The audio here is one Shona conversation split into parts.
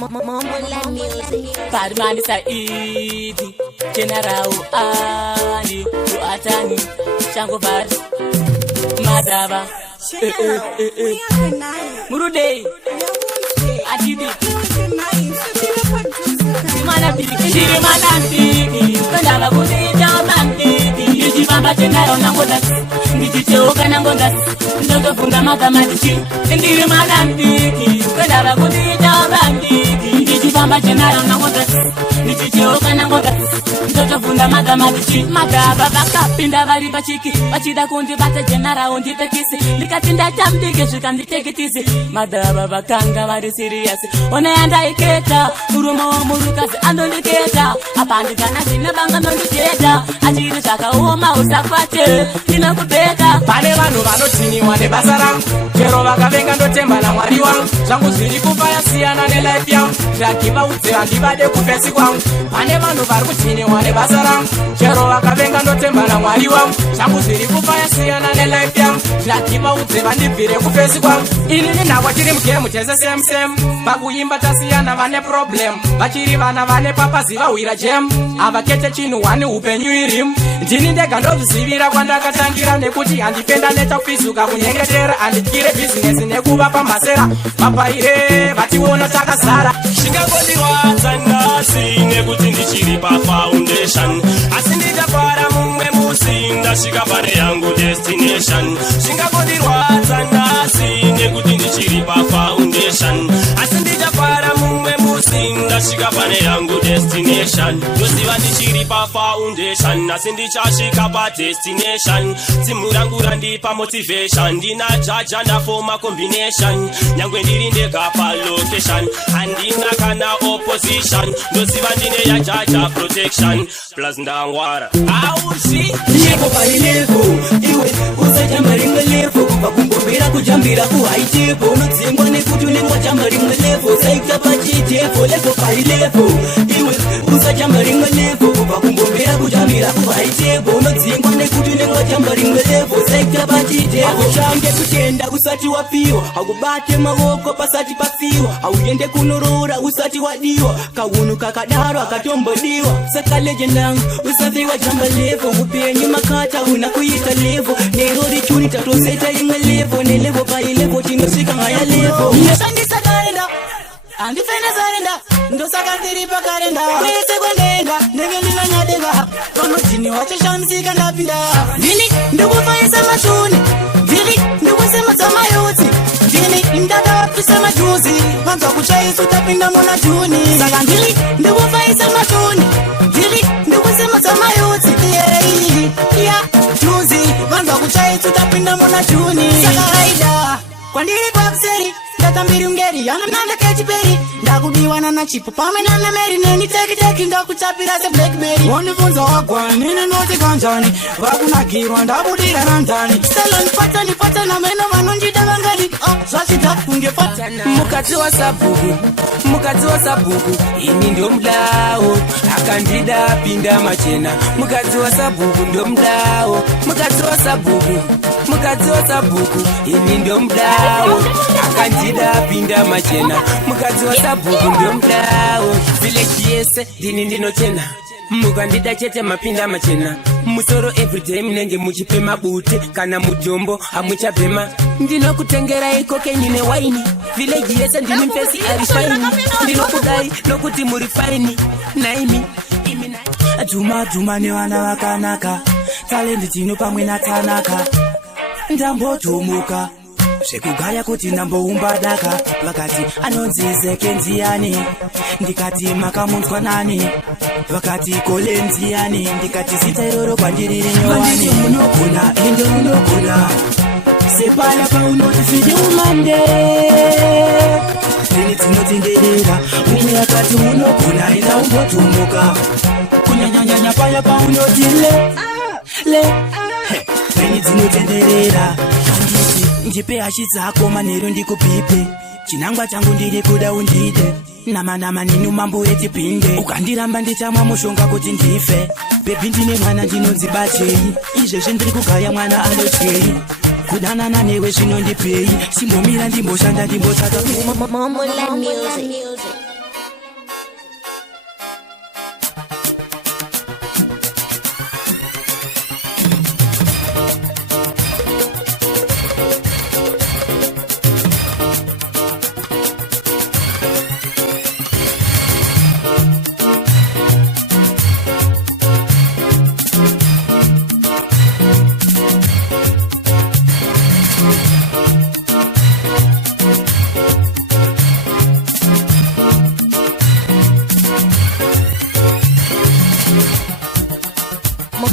Mumble music. Padmani Saidi, General Ali, Tuatani, Shango Bars, Madaba, Murude, Adidi, Simana Biki, Kanava Buddha, Manti, Bamba General Nangodas, Nitio Kanangodas, Noto Funda Mathematici, and the Madam Biki, Kanava Buddha, Manti. Bamba General Nangodas, Nitio Kanangodas, Noto Funda Mathematici, Madaba Bakapinda Vari Bachiki, Bachida Kundi Bata General on the Tekisi, Likatinda Tamdiki, she can take it easy, Madaba Bakanga Vari serious, Onanda Iketa, Murumo Murukas, and on the Keta, Apandana Sinabanga on the Keta, Ajiri Saka Oma Usafate, Nina Kubeka, Paneva Novano Tini, one Basaram, Jerova Gavengando Tembala Mariwan, Zangu Zirikufaya Siana Nelapiam, Jakiba Utse and Divade Kupesiwam, Paneva Novarutini, one Basaram, Jerova Gavengando Tembala Mariwan, Zangu Zirikufaya Siana Nelapiam, Jakiba Utse and Divide Kupesiwam, Ilina Watirim came with the same, Baguimba Tasiana Vane problem, Bachirivana Vane Papa Ziva Wira Gem, Avakete Chinu one open you him, Jini de Gando Zivira Wanda Tangira Nekuti and Defender Net of Fizuka Munyegetera and the Kire business in Nekuba Pamasera, Papa Ire, Batiwona Takasara. Shingabodi watanga sine kutindi Chiripa Foundation. Asindi Japara mumwe musinda shikapare yangu destination. Shingabodi watanga sine kutindi Chiripa Foundation. Asindi Japara mumwe musinda shikapare yangu destination. Dosivandi Chiripa Foundation. Asindi chashikapa destination. Timurangura ndipa motivation. Dina jaja na forma combination. Nyangwe ndirinde kapa location. Andina kana opposition. Dosivandine ya jaja protection. Plus ndangwara ausi Yeko pailevo Iwe usaja maringa levo Bakumbombera kujambira kuhaitevo Nutsingwa nekutulingwa jamaringa levo Saika pachitevo Leko pailevo Iwe usaja maringa levo Bakumbombera kujambira kuhaitevo Nutsingwa nekutulingwa jamaringa levo Saika pachitevo Change kutenda usati wapiwa Hagubate magoko pasati pafiwa Hauyende kunorora usati wadiwa Kawunu kakadaro akatombodiwa Saka legendang usafi wa jamba levo Upenye makata unakuita levo Nerori chuni tatoseta inga levo Nelevo pa ilevo chinosika ngaya levo Yeshandi Sakarenda, Andi Fena Zarenda, Ndosaka Tiripa Karenda, Wese Kwendenga, Negelina Nyadenga, Konotini wacha shamsika ndapinda. Vili, ndukufanya samachuni, Vili, ndukusema samayoti, Vili, mdada wapisa majuzi, Manza kuchaisu tapinda mona juni. Saka vili, ndukufanya samachuni, Vili, ndukusema samayoti, Yeah, juzi, Manza kuchaisu tapinda mona juni. Saka raida, Kwandiri Babseri, Datambiri ungeri, Anamanda Kechiberi, Ndakudiwana na chipu, Pamena na Mary, Neni teki, Ndakuchapira se Blackberry. Wanifunza wakwa, nini noti kanjani, Wakuna kirwa, ndabudira nantani. Salon pata na meno manonjita vangali. Swashita ungepata na Mukati wa sabuku Ini ndo mdao Akandida pinda machena Mukati wa sabuku ndo mdao Mukati wa sabuku Ini ndo mdao Akandida pinda machena Mukati wa sabuku ndo mdao Vile kiese dini ndino tena Mukandida chete mapinda machena Musoro everyday mnenge muchipe mabute Kana mujombo hamuchapema Ndino kutengera iko kenyine waini Village yesa ndini mpesi arifaini Ndino kudai no kuti murifaini Naimi Juma ni wana wakanaka Talenti tino pamwe na tanaka Ndambo tumuka Shekugaya kuti nambo umbadaka Wakati anonzize kenziani Ndikati makamunzwa nani Wakati kole nziani Ndikati sitairoro kwa ndiriri nyowani Inde munokuna Sepala pa unotifidi umande Nini tinotindelera Umu akati unokuna ina umbotumbuka Kunyanyanya pala pa unotile Nini tinotindelera Njipe ashizako manero ndikupipe Chinangwa changu ndiri kuda undide Nama ninu mambo etipinde Ukandiramba ndichamwa mushonga kuti ndife Baby ndine mwana ndinonzibachei Izvezve ndiri kugaya mwana anochei Kudanana newe zvinondipei Simbomira ndimboshanda ndimbotsvaka Mumble music.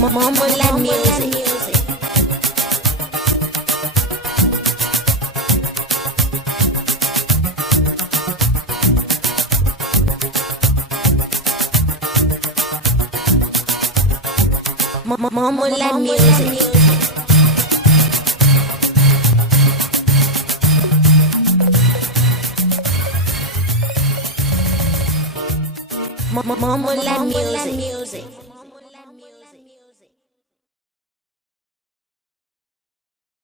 Momoland music. Momoland music. Momoland music.